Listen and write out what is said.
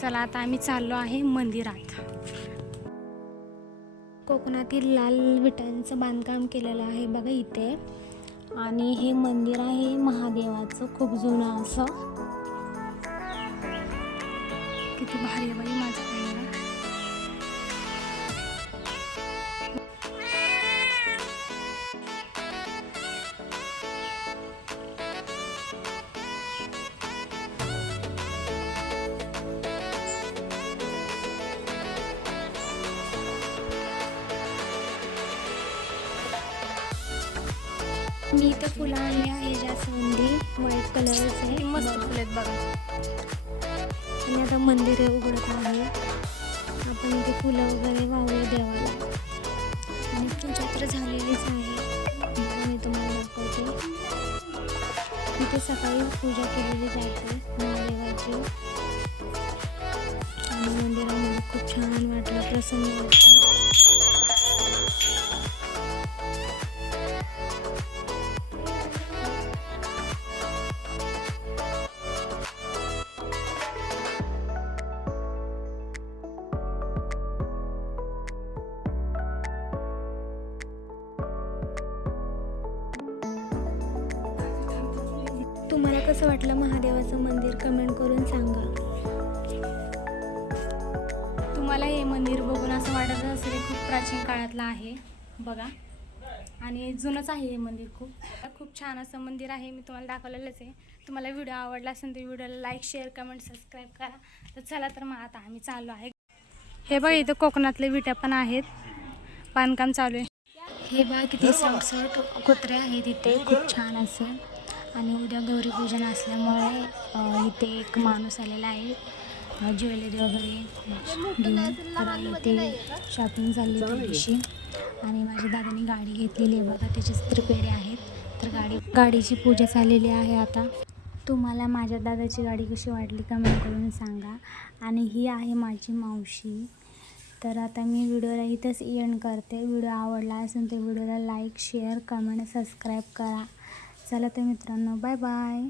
चला आता आम्ही चाललो आहे मंदिरात. कोकणातील लाल विटांचं बांधकाम केलेलं आहे बघा इथे. आणि हे मंदिर आहे महादेवाचं खूप जुनं असं. किती भारी आहे बाई माझं मी इथं फुलं आणली आहे जास्वंदी व्हाईट कलरचे मस्त फुले आहेत बघा. आणि आता मंदिर उघडत आहे. आपण इथे फुलं वगैरे वाहू देवाला. आणि पूजा तर झालेलीच आहे. मी तुम्हाला दाखवते. इथे सकाळी पूजा केलेली जाते महादेवाची. आणि मंदिरामध्ये खूप छान वाटलं. प्रसन्न तुम्हाला कसं वाटलं महादेवाचं मंदिर? कमेंट करून सांगा. तुम्हाला हे मंदिर बघून असं वाटत असेल खूप प्राचीन काळातलं आहे बघा. आणि जुनंच आहे हे मंदिर खूप. खूप छान असं मंदिर आहे मी तुम्हाला दाखवलेलंच आहे. तुम्हाला व्हिडिओ आवडला असेल तर व्हिडिओला लाईक शेअर कमेंट सबस्क्राईब करा. तर चला तर मग आता आम्ही चालू आहे. हे बघा इथं कोकणातले विट्या पण आहेत. बांधकाम चालू आहे. हे बघा किती सडसड कुत्रे आहेत इथे. खूप छान असं. आणि उद्या गौरीपूजन असल्यामुळे इथे एक माणूस आलेला आहे. ज्वेलरी वगैरे घेऊन इथे शॉपिंग झाली थोडीशी. आणि माझ्या दादाने गाडी घेतलेली आहे. बघा त्याचे त्रिपेडे आहेत. तर गाडी गाडीची पूजा चाललेली आहे आता. तुम्हाला माझ्या दादाची गाडी कशी वाटली कमेंट करून सांगा. आणि ही आहे माझी मावशी. तर आता मी व्हिडिओला इथंच एंड करते. व्हिडिओ आवडला असेल तर व्हिडिओला लाईक शेअर कमेंट सबस्क्राईब करा. चला तर मित्रांनो बाय बाय